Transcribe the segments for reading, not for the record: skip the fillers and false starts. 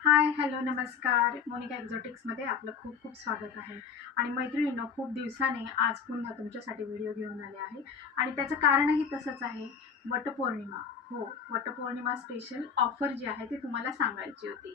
हाय, hello, नमस्कार. मोनिका एक्झॉटिक्समध्ये आपलं खूप खूप स्वागत आहे. आणि मैत्रिणींनो, खूप दिवसाने आज पुन्हा तुमच्यासाठी व्हिडिओ घेऊन आले आहे आणि त्याचं कारणही तसंच आहे. वटपौर्णिमा. हो, वटपौर्णिमा स्पेशल ऑफर जी आहे ती तुम्हाला सांगायची होती.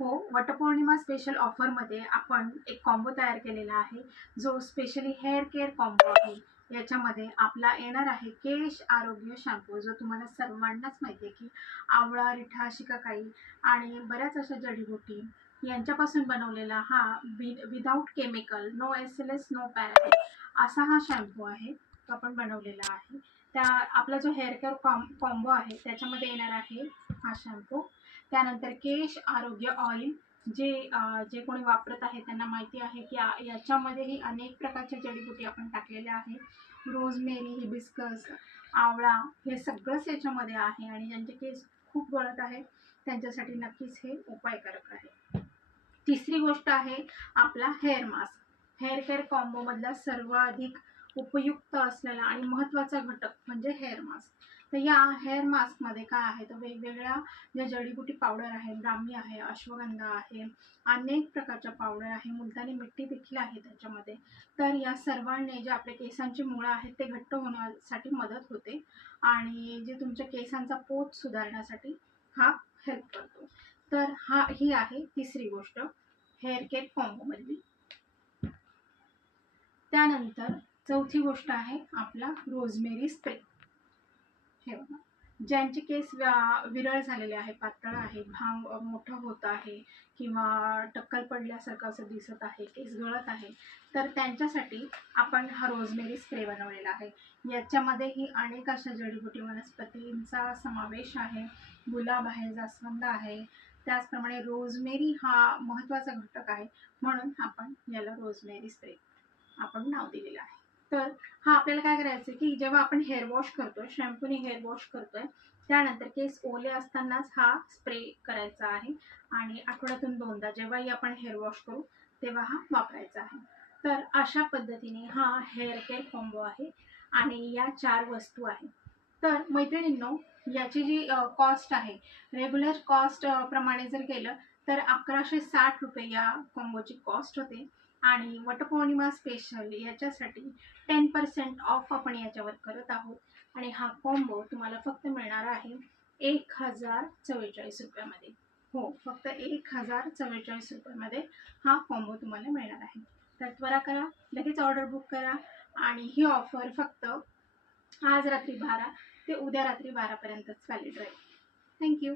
हो, वटपौर्णिमा स्पेशल ऑफरमध्ये आपण एक कॉम्बो तयार केलेला आहे, जो स्पेशली हेअर केअर कॉम्बो आहे. याच्यामध्ये आपला येणार आहे केश आरोग्य शॅम्पू, जो तुम्हाला सर्वांनाच माहिती आहे की आवळा, रिठा, शिकाकाई आणि बऱ्याच अशा जडीबुटी यांच्यापासून बनवलेला हा without chemical, no SLS, no paraben असा हा शॅम्पू आहे, तो आपण बनवलेला आहे. त्या आपला जो हेअर केअर कॉम्बो आहे त्याच्यामध्ये येणार आहे हा शॅम्पू. त्यानंतर केश आरोग्य ऑइल, जे कोणी वापरत आहे त्यांना माहिती आहे की याच्यामध्येही अनेक प्रकारच्या जडीबुटी आपण टाकलेल्या आहे. रोजमेरी, हिबिस्कस, आवळा हे सगळंच याच्यामध्ये आहे आणि ज्यांचे केस खूप गळत आहे त्यांच्यासाठी नक्कीच हे उपायकारक आहे. तिसरी गोष्ट आहे आपला हेअर मास्क. हेअर केअर कॉम्बोमधला सर्वाधिक उपयुक्त असलेला आणि महत्त्वाचा घटक म्हणजे हेअर मास्क. तर या हेअर मास्कमध्ये काय आहे, तर वेगवेगळ्या ज्या जडीबुटी पावडर आहे, ब्राह्मी आहे, अश्वगंधा आहे, अनेक प्रकारच्या पावडर आहे, मुलतानी मिट्टी देखील आहे त्याच्यामध्ये. तर या सर्वांनी जे आपल्या केसांची मुळं आहेत ते घट्ट होण्यासाठी मदत होते आणि जे तुमच्या केसांचा पोत सुधारण्यासाठी हा हेल्प करतो. तर ही आहे तिसरी गोष्ट हेअर केअर कॉम्बोमधली. त्यानंतर चौथी गोष्ट आहे आपला रोजमेरी स्प्रे. हे बघा, ज्यांचे केस विरळ झालेले आहे, पातळ आहे, भांग मोठं होत आहे किंवा टक्कल पडल्यासारखं असं दिसत आहे, केस गळत आहे, तर त्यांच्यासाठी आपण हा रोजमेरी स्प्रे बनवलेला आहे. याच्यामध्येही अनेक अशा जडीबुटी वनस्पतींचा समावेश आहे. गुलाब आहे, जास्वंद आहे, त्याचप्रमाणे रोजमेरी हा महत्त्वाचा घटक आहे, म्हणून आपण याला रोजमेरी स्प्रे आपण नाव दिलेलं आहे. तर हा आपल्याला काय करायचं की जेव्हा आपण हेअर वॉश करतोय, शॅम्पूने हेअर वॉश करतोय, त्यानंतर केस ओले असतानाच हा स्प्रे करायचा आहे आणि आठवड्यातून 2दा जेव्हाही आपण हेअर वॉश करू तेव्हा हा वापरायचा आहे. तर अशा पद्धतीने हा हेअर केअर कॉम्बो आहे आणि या 4 वस्तू आहेत. तर मैत्रिणींनो, याची जी कॉस्ट आहे, रेग्युलर कॉस्ट प्रमाणे जर केलं तर ₹1160 या कॉम्बोची कॉस्ट होते आणि वटपौर्णिमा स्पेशल याच्यासाठी 10% ऑफ आपण याच्यावर करत आहोत आणि हा कॉम्बो तुम्हाला फक्त मिळणार आहे ₹1044 हो, फक्त ₹1044 हा कॉम्बो तुम्हाला मिळणार आहे. तर त्वरा करा, लगेच ऑर्डर बुक करा आणि ही ऑफर फक्त आज रात्री 12 ते उद्या रात्री 12 पर्यंतच व्हॅलिड राहील. थँक्यू.